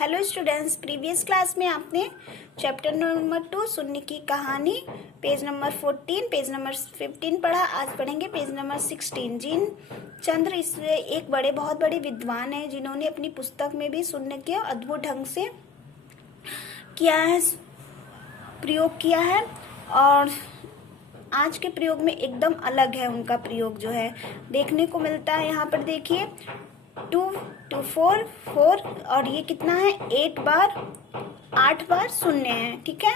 Hello students, previous class में आपने chapter number 2 शून्य की कहानी पेज नंबर 14 पेज नंबर 15 पढ़ा। आज पढ़ेंगे पेज नंबर 16। जिन चंद्र इसमें एक बहुत बड़े विद्वान हैं जिन्होंने अपनी पुस्तक में भी शून्य के अद्भुत ढंग से प्रयोग किया है और आज के प्रयोग में एकदम अलग है। उनका प्रयोग जो है देखने को मिलता है। यहाँ पर देखिए 2 2 4 4 और ये कितना है 8 बार शून्य है। ठीक है,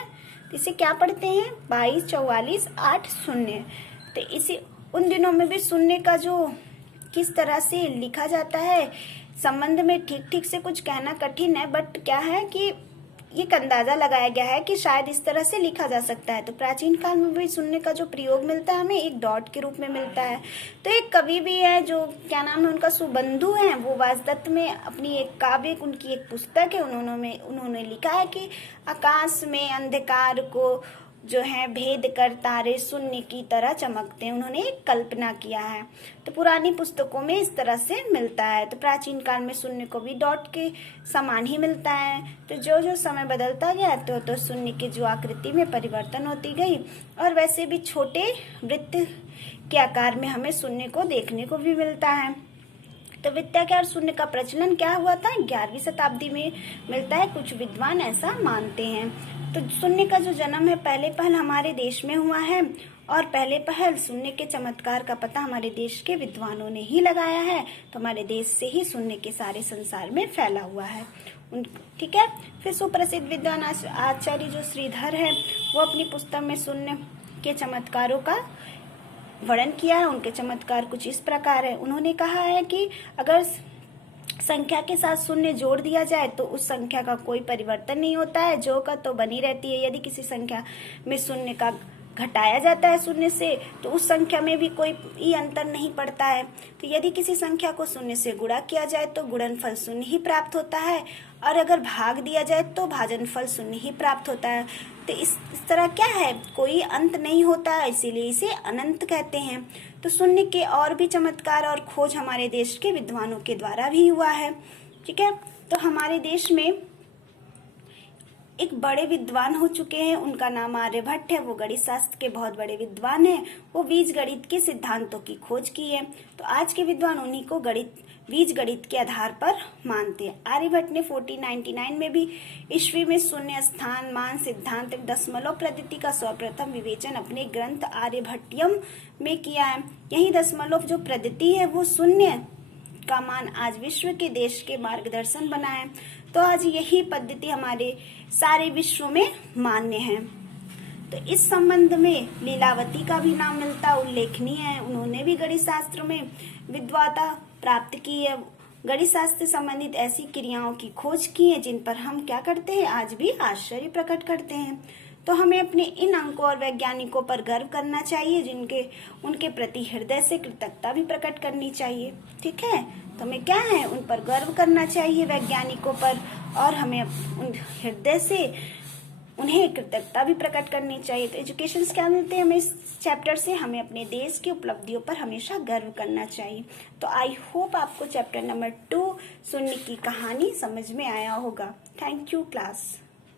तो इसे क्या पढ़ते हैं 22 44 8 शून्य। तो इसी उन दिनों में भी शून्य का जो किस तरह से लिखा जाता है संबंध में ठीक से कुछ कहना कठिन है, बट क्या है कि एक अंदाजा लगाया गया है कि शायद इस तरह से लिखा जा सकता है। तो प्राचीन काल में भी शून्य का जो प्रयोग मिलता है हमें एक डॉट के रूप में मिलता है। तो एक कवि भी है जो क्या नाम है उनका, सुबंधु है, वो वासदत्त में अपनी एक काव्य उनकी एक पुस्तक है, उन्होंने लिखा है कि आकाश में अंधकार को जो है भेद कर तारे शून्य की तरह चमकते हैं। उन्होंने एक कल्पना किया है। तो पुरानी पुस्तकों में इस तरह से मिलता है। तो प्राचीन काल में शून्य को भी डॉट के समान ही मिलता है। तो जो समय बदलता गया तो शून्य की जो आकृति में परिवर्तन होती गई और वैसे भी छोटे वृत्त के आकार में हमें शून्य को देखने को भी मिलता है। तो वृत्ताकार शून्य का प्रचलन क्या हुआ था 11वीं शताब्दी में मिलता है। कुछ विद्वान ऐसा मानते हैं। तो शून्य का जो जन्म है पहले पहल हमारे देश में हुआ है और पहले पहल शून्य के चमत्कार का पता हमारे देश के विद्वानों ने ही लगाया है। तो हमारे देश से ही शून्य के सारे संसार में फैला हुआ है। ठीक है, फिर सुप्रसिद्ध विद्वान आचार्य जो श्रीधर है वो अपनी पुस्तक में शून्य के चमत्कारों का वर्णन किया है। उनके चमत्कार कुछ इस प्रकार है। उन्होंने कहा है कि अगर संख्या के साथ शून्य जोड़ दिया जाए तो उस संख्या का कोई परिवर्तन नहीं होता है, जो का तो बनी रहती है। यदि किसी संख्या में शून्य का घटाया जाता है शून्य से तो उस संख्या में भी कोई अंतर नहीं पड़ता है। तो यदि किसी संख्या को शून्य से गुणा किया जाए तो गुणनफल शून्य ही प्राप्त होता है और अगर भाग दिया जाए तो भाजनफल शून्य ही प्राप्त होता है। तो इस तरह क्या है, कोई अंत नहीं होता है, इसीलिए इसे अनंत कहते हैं। तो शून्य के और भी चमत्कार और खोज हमारे देश के विद्वानों के द्वारा भी हुआ है। ठीक है, तो हमारे देश में एक बड़े विद्वान हो चुके हैं, उनका नाम आर्यभट्ट है। वो गणित शास्त्र के बहुत बड़े विद्वान हैं। वो बीज गणित के सिद्धांतों की खोज की है। तो आज के विद्वान उन्हीं को बीज गणित के आधार पर मानते हैं। आर्यभट्ट ने 1499 में भी ईस्वी में शून्य स्थान मान सिद्धांत दशमलव पद्धति का सर्वप्रथम विवेचन अपने ग्रंथ आर्यभट्टियम में किया है। यही दशमलव जो पद्धति है वो शून्य का मान आज विश्व के देश के मार्गदर्शन बना है। तो आज यही पद्धति हमारे सारे विश्व में मान्य है। तो इस संबंध में लीलावती का भी नाम मिलता उल्लेखनीय है। उन्होंने भी गणित शास्त्र में विद्वता प्राप्त की है। गणित शास्त्र से संबंधित ऐसी क्रियाओं की खोज की है जिन पर हम क्या करते हैं, आज भी आश्चर्य प्रकट करते हैं। तो हमें अपने इन अंकों और वैज्ञानिकों पर गर्व करना चाहिए, उनके प्रति हृदय से कृतज्ञता भी प्रकट करनी चाहिए। ठीक है, तो हमें क्या है, उन पर गर्व करना चाहिए वैज्ञानिकों पर, और हमें उन हृदय से उन्हें कृतज्ञता भी प्रकट करनी चाहिए। तो एजुकेशन क्या मिलते हैं हमें इस चैप्टर से, हमें अपने देश की उपलब्धियों पर हमेशा गर्व करना चाहिए। तो आई होप आपको चैप्टर नंबर 2 शून्य की कहानी समझ में आया होगा। Thank you class.